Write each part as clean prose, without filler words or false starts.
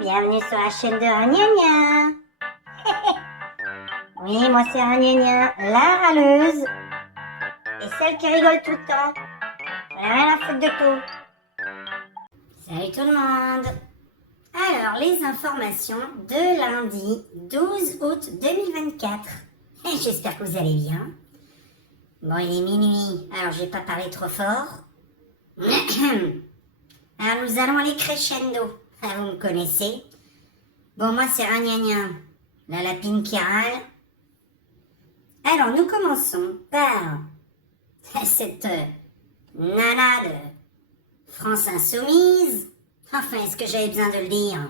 bienvenue sur la chaîne de Ragnagna. Oui, moi c'est Ragnagna, la râleuse. Et celle qui rigole tout le temps. Elle a rien à foutre de tout. Salut tout le monde. Alors, les informations de lundi 12 août 2024. J'espère que vous allez bien. Bon, il est minuit, alors je vais pas parler trop fort. Alors, nous allons aller crescendo. Ah, vous me connaissez. Bon, moi, c'est Ragnagna, la lapine qui râle. Alors, nous commençons par cette nana de France Insoumise. Enfin, est-ce que j'avais besoin de le dire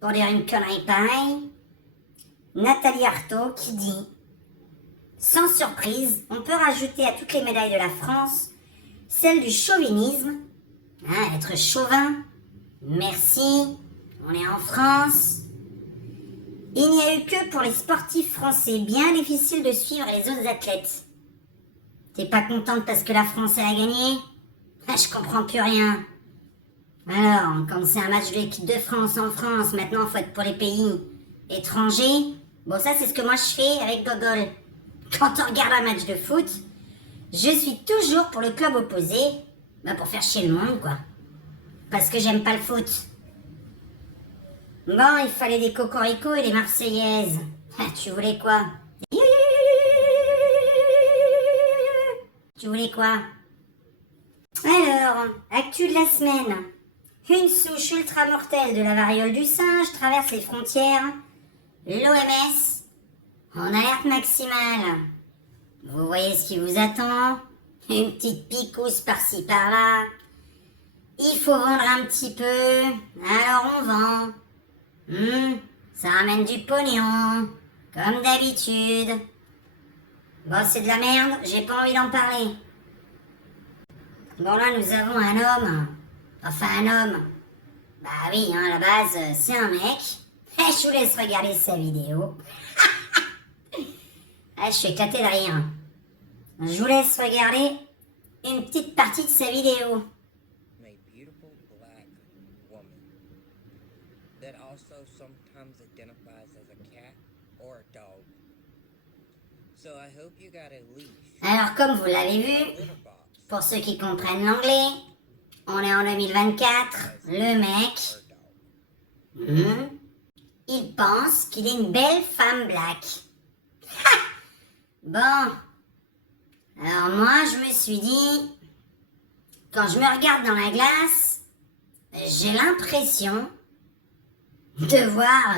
pour dire une connerie pareille? Nathalie Arthaud qui dit: sans surprise, on peut rajouter à toutes les médailles de la France celle du chauvinisme. Être chauvin, merci, on est en France. Il n'y a eu que pour les sportifs français bien difficile de suivre les autres athlètes. T'es pas contente parce que la France a gagné? Je comprends plus rien. Alors, quand c'est un match de l'équipe de France en France, maintenant faut être pour les pays étrangers. Bon, ça c'est ce que moi je fais avec Gogol. Quand on regarde un match de foot, je suis toujours pour le club opposé, pour faire chier le monde quoi. Parce que j'aime pas le foot. Bon, il fallait des cocoricots et des marseillaises. Tu voulais quoi? Tu voulais quoi? Alors, actu de la semaine. Une souche ultra mortelle de la variole du singe traverse les frontières. L'OMS en alerte maximale. Vous voyez ce qui vous attend? Une petite picousse par-ci par-là. Il faut vendre un petit peu, alors on vend. Ça ramène du pognon, comme d'habitude. Bon, c'est de la merde, j'ai pas envie d'en parler. Bon, là, nous avons un homme. Enfin, un homme. Bah oui, à la base, c'est un mec. Je vous laisse regarder sa vidéo. Je suis éclaté de rire. Je vous laisse regarder une petite partie de sa vidéo. That also sometimes identifies as a cat or a dog. So I hope you got a leash. Alors, comme vous l'avez vu, pour ceux qui comprennent l'anglais, on est en 2024, le mec, il pense qu'il est une belle femme black. Bon, alors moi je me suis dit, quand je me regarde dans la glace, j'ai l'impression de voir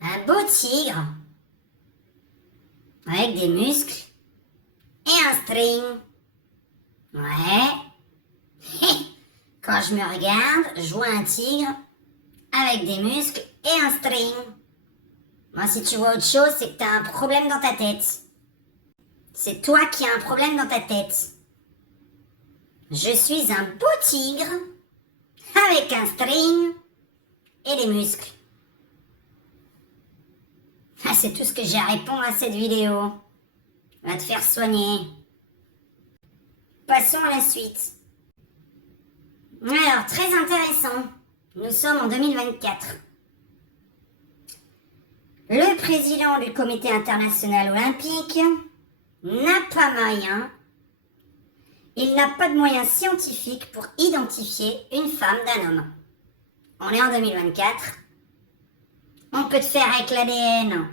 un beau tigre avec des muscles et un string. Ouais. Quand je me regarde, je vois un tigre avec des muscles et un string. Moi, si tu vois autre chose, c'est que t'as un problème dans ta tête. C'est toi qui as un problème dans ta tête. Je suis un beau tigre avec un string et des muscles. C'est tout ce que j'ai à répondre à cette vidéo. Va te faire soigner. Passons à la suite. Alors, très intéressant. Nous sommes en 2024. Le président du Comité international olympique n'a pas moyen. Il n'a pas de moyens scientifiques pour identifier une femme d'un homme. On est en 2024. On peut te faire avec l'ADN,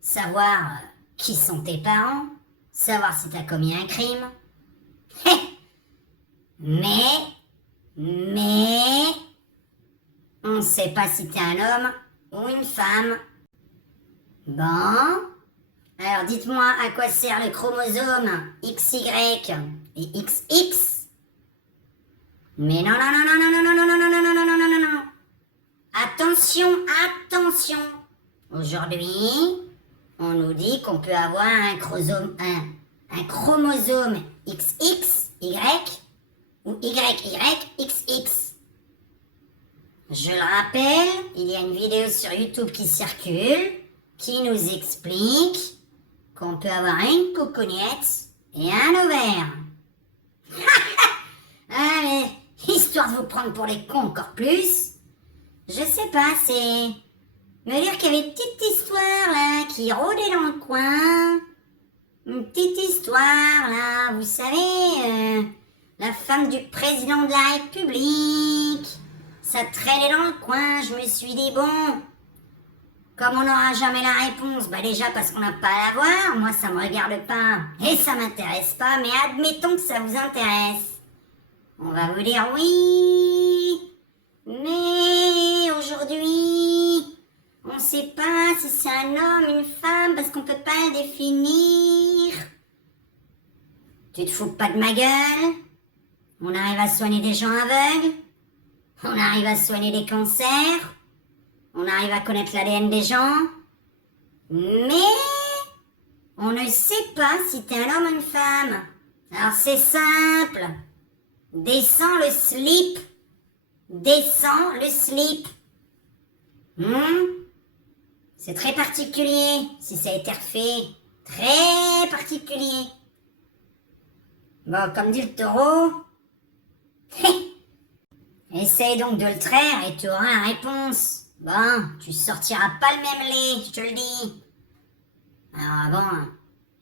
savoir qui sont tes parents, savoir si tu as commis un crime. Mais, on ne sait pas si tu es un homme ou une femme. Bon, alors dites-moi à quoi sert le chromosome XY et XX? Mais non, non, non, non, non, non, non, non, non, non, non, non, non, non, non, non. Attention, attention. Aujourd'hui, on nous dit qu'on peut avoir un chromosome XXY ou YYXX. Je le rappelle, il y a une vidéo sur YouTube qui circule qui nous explique qu'on peut avoir une coucougnette et un ovaire. Mais histoire de vous prendre pour les cons encore plus, Je sais pas, c'est me dire qu'il y avait une petite histoire là qui rôdait dans le coin. Une petite histoire là, vous savez, la femme du président de la République. Ça traînait dans le coin, je me suis dit bon, comme on n'aura jamais la réponse, bah déjà parce qu'on n'a pas à la voir, moi ça me regarde pas et ça m'intéresse pas, mais admettons que ça vous intéresse. On va vous dire oui, mais aujourd'hui, on ne sait pas si c'est un homme, une femme, parce qu'on peut pas le définir. Tu te fous pas de ma gueule? On arrive à soigner des gens aveugles? On arrive à soigner des cancers? On arrive à connaître l'ADN des gens? Mais on ne sait pas si t'es un homme ou une femme. Alors c'est simple. Descends le slip. Descends le slip. C'est très particulier si ça a été refait. Très particulier. Bon, comme dit le taureau, essaye donc de le traire et tu auras la réponse. Bon, tu sortiras pas le même lait, je te le dis. Alors bon,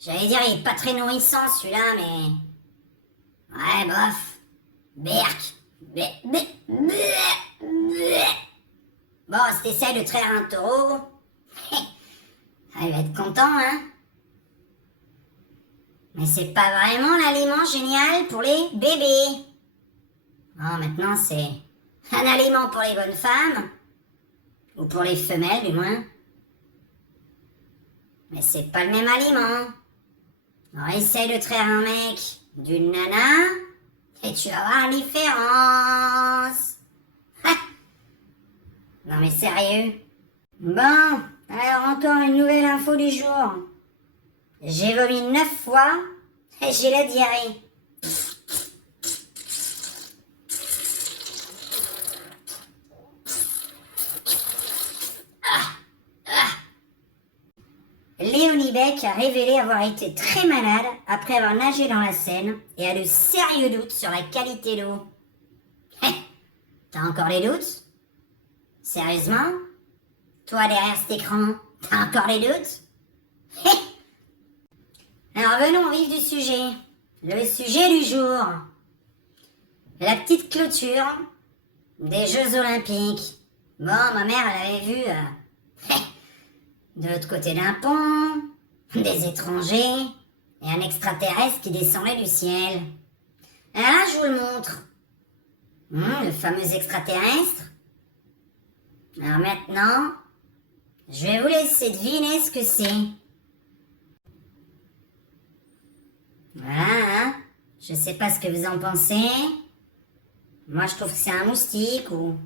j'allais dire il est pas très nourrissant celui-là, mais... Ouais, bof. Berk. Bon, si t'essayes de traire un taureau, il va être content, hein. Mais c'est pas vraiment l'aliment génial pour les bébés. Oh, maintenant c'est un aliment pour les bonnes femmes. Ou pour les femelles, du moins. Mais c'est pas le même aliment. Alors essaye de traire un mec d'une nana et tu vas voir la différence. Non mais sérieux. Bon, alors encore une nouvelle info du jour. J'ai vomi 9 fois et j'ai la diarrhée. Léonie Beck a révélé avoir été très malade après avoir nagé dans la Seine et a de sérieux doutes sur la qualité d'eau. T'as encore des doutes? Sérieusement? Toi derrière cet écran, t'as encore des doutes? Alors venons au vif du sujet. Le sujet du jour. La petite clôture des Jeux Olympiques. Bon, ma mère, elle avait vu de l'autre côté d'un pont, des étrangers et un extraterrestre qui descendait du ciel. Et là, je vous le montre. Le fameux extraterrestre. Alors maintenant, je vais vous laisser deviner ce que c'est. Voilà, hein. Je sais pas ce que vous en pensez. Moi, je trouve que c'est un moustique ou...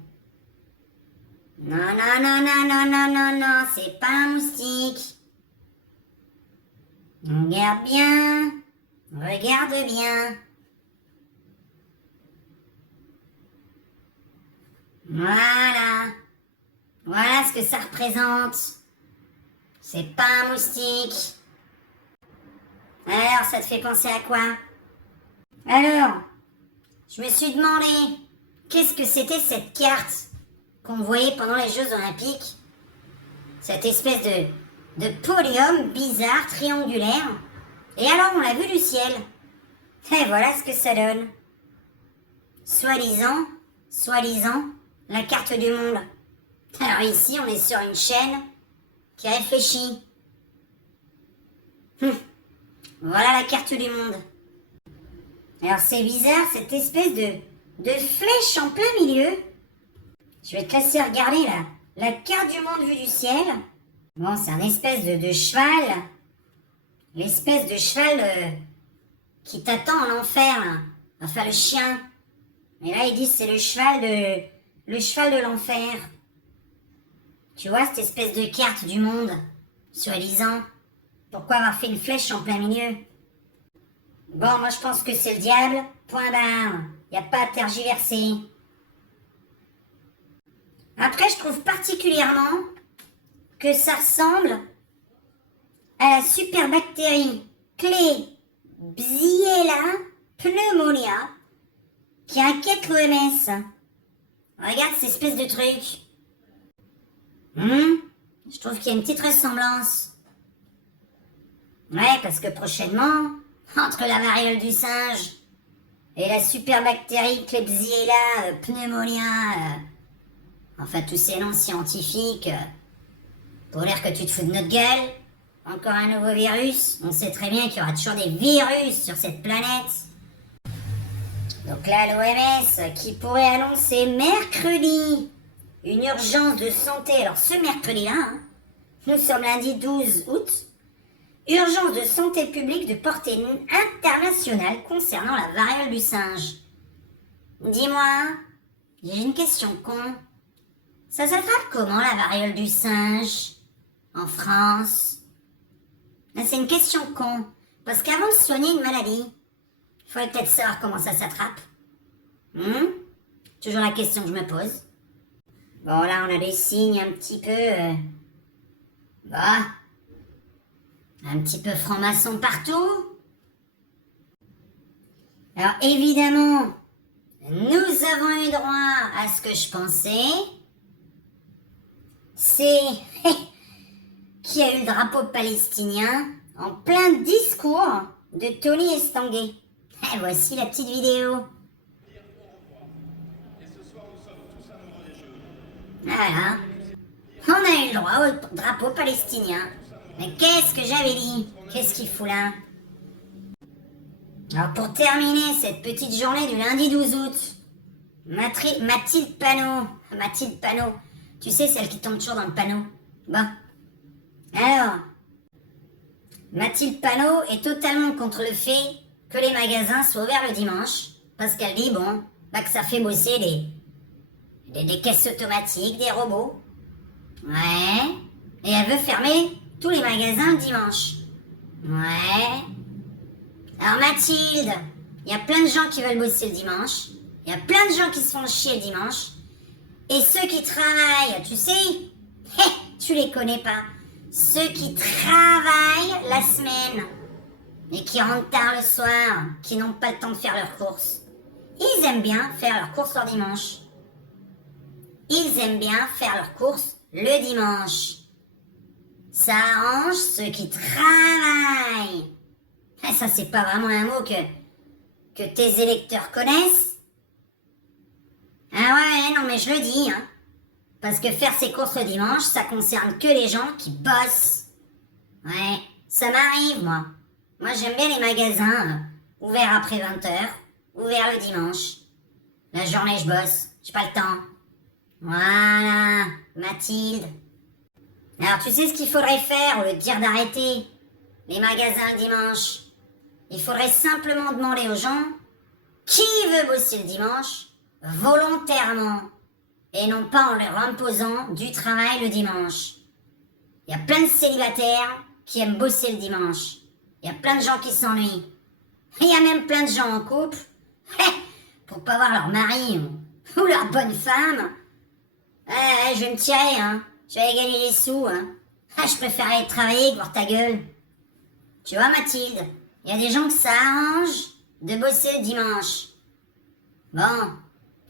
Non, non, non, non, non, non, non, non, c'est pas un moustique. Regarde bien. Regarde bien. Voilà. Voilà ce que ça représente. C'est pas un moustique. Alors, ça te fait penser à quoi? Alors, je me suis demandé, qu'est-ce que c'était cette carte qu'on voyait pendant les Jeux Olympiques? Cette espèce de podium bizarre, triangulaire. Et alors, on l'a vu du ciel. Et voilà ce que ça donne. Soi-disant, la carte du monde. Alors ici, on est sur une chaîne qui réfléchit. Voilà la carte du monde. Alors c'est bizarre, cette espèce de flèche en plein milieu. Je vais te laisser regarder la carte du monde vue du ciel. Bon, c'est un espèce de cheval. L'espèce de cheval qui t'attend en enfer, là. Enfin, le chien. Mais là, ils disent c'est le cheval de l'enfer. Tu vois, cette espèce de carte du monde, soi-disant. Pourquoi avoir fait une flèche en plein milieu? Bon, moi, je pense que c'est le diable. Point barre. Y a pas à tergiverser. Après, je trouve particulièrement que ça ressemble à la superbactérie Klebsiella pneumonia qui inquiète l'OMS. Regarde cette espèce de truc. Je trouve qu'il y a une petite ressemblance. Ouais, parce que prochainement, entre la variole du singe et la superbactérie Klebsiella pneumonia, enfin tous ces noms scientifiques, pour dire que tu te fous de notre gueule, encore un nouveau virus, on sait très bien qu'il y aura toujours des virus sur cette planète. Donc là, l'OMS qui pourrait annoncer mercredi une urgence de santé. Alors ce mercredi-là, nous sommes lundi 12 août, urgence de santé publique de portée internationale concernant la variole du singe. Dis-moi, j'ai une question con. Ça s'attrape comment la variole du singe en France? Là, c'est une question con. Parce qu'avant de soigner une maladie, il faudrait peut-être savoir comment ça s'attrape. Toujours la question que je me pose. Bon, là, on a des signes un petit peu... un petit peu franc-maçon partout. Alors, évidemment, nous avons eu droit à ce que je pensais. C'est qui a eu le drapeau palestinien en plein discours de Tony Estanguet. Et voici la petite vidéo. Voilà. On a eu le droit au drapeau palestinien. Mais qu'est-ce que j'avais dit? Qu'est-ce qu'il fout là? Alors pour terminer cette petite journée du lundi 12 août, Mathilde Panot, tu sais celle qui tombe toujours dans le panneau. Bon. Alors, Mathilde Panot est totalement contre le fait que les magasins soient ouverts le dimanche, parce qu'elle dit, que ça fait bosser des caisses automatiques, des robots. Ouais. Et elle veut fermer tous les magasins le dimanche. Ouais. Alors Mathilde, il y a plein de gens qui veulent bosser le dimanche. Il y a plein de gens qui se font chier le dimanche. Et ceux qui travaillent, tu sais, tu les connais pas. Ceux qui travaillent la semaine et qui rentrent tard le soir, qui n'ont pas le temps de faire leurs courses, ils aiment bien faire leurs courses leur dimanche. Ils aiment bien faire leurs courses le dimanche. Ça arrange ceux qui travaillent. Et ça, c'est pas vraiment un mot que tes électeurs connaissent. Ah ouais, non mais je le dis, Parce que faire ses courses le dimanche, ça concerne que les gens qui bossent. Ouais, ça m'arrive, moi. Moi, j'aime bien les magasins ouverts après 20h, ouverts le dimanche. La journée, je bosse. J'ai pas le temps. Voilà, Mathilde. Alors, tu sais ce qu'il faudrait faire au lieu de dire d'arrêter les magasins le dimanche? Il faudrait simplement demander aux gens qui veut bosser le dimanche volontairement et non pas en leur imposant du travail le dimanche. Il y a plein de célibataires qui aiment bosser le dimanche. Il y a plein de gens qui s'ennuient. Il y a même plein de gens en couple pour pas voir leur mari ou leur bonne femme. Je vais me tirer, Je vais gagner des sous, je préfère aller travailler que voir ta gueule. Tu vois, Mathilde, il y a des gens que ça arrange de bosser le dimanche. Bon,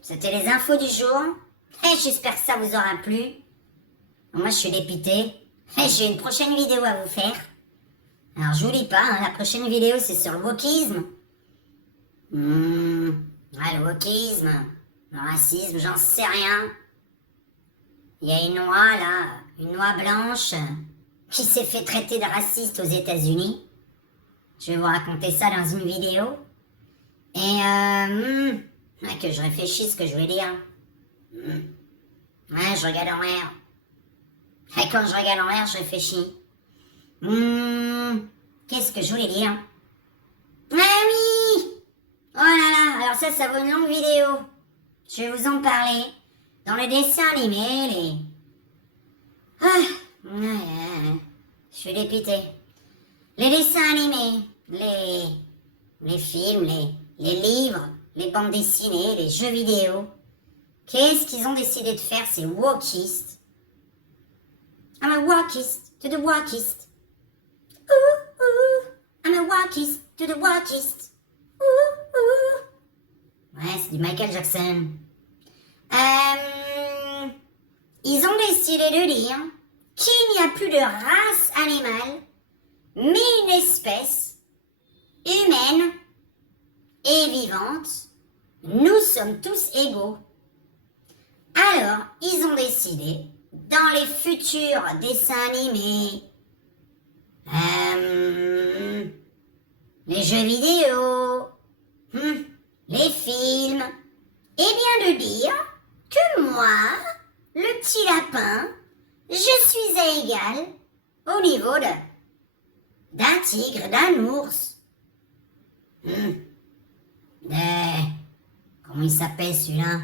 c'était les infos du jour. Et j'espère que ça vous aura plu. Moi, je suis dépité. Et j'ai une prochaine vidéo à vous faire. Alors, je vous dis pas, la prochaine vidéo, c'est sur le wokisme. Le wokisme, le racisme, j'en sais rien. Il y a une noix, là, une noix blanche, qui s'est fait traiter de raciste aux États-Unis. Je vais vous raconter ça dans une vidéo. Et, que je réfléchisse ce que je vais dire. Ouais, je regarde en l'air. Et quand je regarde en l'air, je réfléchis. Qu'est-ce que je voulais dire? Ah oui! Oh là là, alors ça vaut une longue vidéo. Je vais vous en parler. Dans les dessins animés, je suis dépité. Les dessins animés, les films, les livres, les bandes dessinées, les jeux vidéo. Qu'est-ce qu'ils ont décidé de faire, ces wokistes? I'm a wokiste to the wokiste. Ooh, ooh. I'm a wokiste to the wokiste. Ooh, ooh. Ouais, c'est du Michael Jackson. ils ont décidé de dire qu'il n'y a plus de race animale, mais une espèce humaine et vivante. Nous sommes tous égaux. Alors, ils ont décidé, dans les futurs dessins animés, les jeux vidéo, les films, eh bien de dire que moi, le petit lapin, je suis à égal au niveau d'un tigre, d'un ours. Comment il s'appelle celui-là?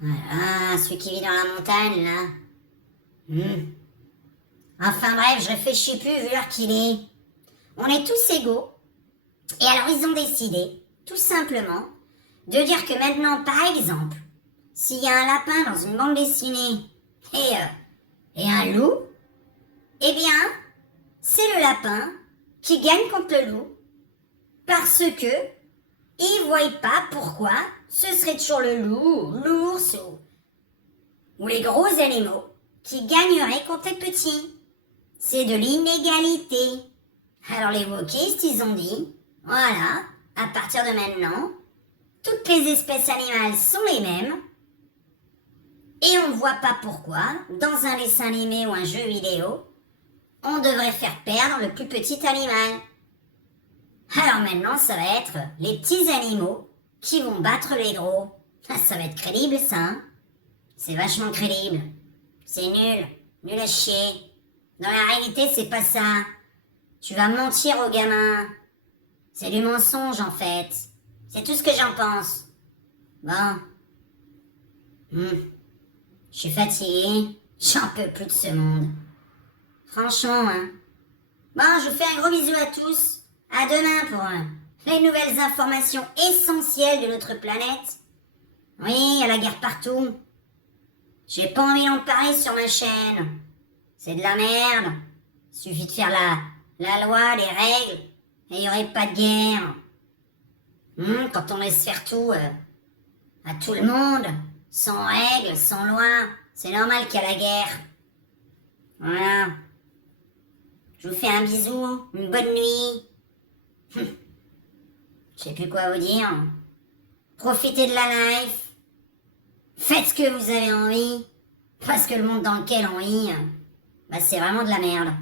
Voilà, celui qui vit dans la montagne, là. Enfin bref, je réfléchis plus vu l'heure qu'il est. On est tous égaux. Et alors ils ont décidé, tout simplement, de dire que maintenant, par exemple, s'il y a un lapin dans une bande dessinée et un loup, eh bien, c'est le lapin qui gagne contre le loup parce que ils ne voient pas pourquoi ce serait toujours le loup, l'ours ou les gros animaux qui gagneraient contre les petits. C'est de l'inégalité. Alors les wokistes, ils ont dit, voilà, à partir de maintenant, toutes les espèces animales sont les mêmes et on ne voit pas pourquoi, dans un dessin animé ou un jeu vidéo, on devrait faire perdre le plus petit animal. Alors maintenant, ça va être les petits animaux qui vont battre les gros. Ça va être crédible, ça, hein? C'est vachement crédible. C'est nul, nul à chier. Dans la réalité, c'est pas ça. Tu vas mentir aux gamins. C'est du mensonge, en fait. C'est tout ce que j'en pense. Bon. Je suis fatigué. J'en peux plus de ce monde. Franchement, hein. Bon, je vous fais un gros bisou à tous. À demain pour les nouvelles informations essentielles de notre planète. Oui, il y a la guerre partout. J'ai pas envie d'en parler sur ma chaîne. C'est de la merde. Il suffit de faire la loi, les règles, et il n'y aurait pas de guerre. Quand on laisse faire tout à tout le monde, sans règles, sans loi, c'est normal qu'il y a la guerre. Voilà. Je vous fais un bisou, une bonne nuit. Je sais plus quoi vous dire. Profitez de la life. Faites ce que vous avez envie. Parce que le monde dans lequel on vit, c'est vraiment de la merde.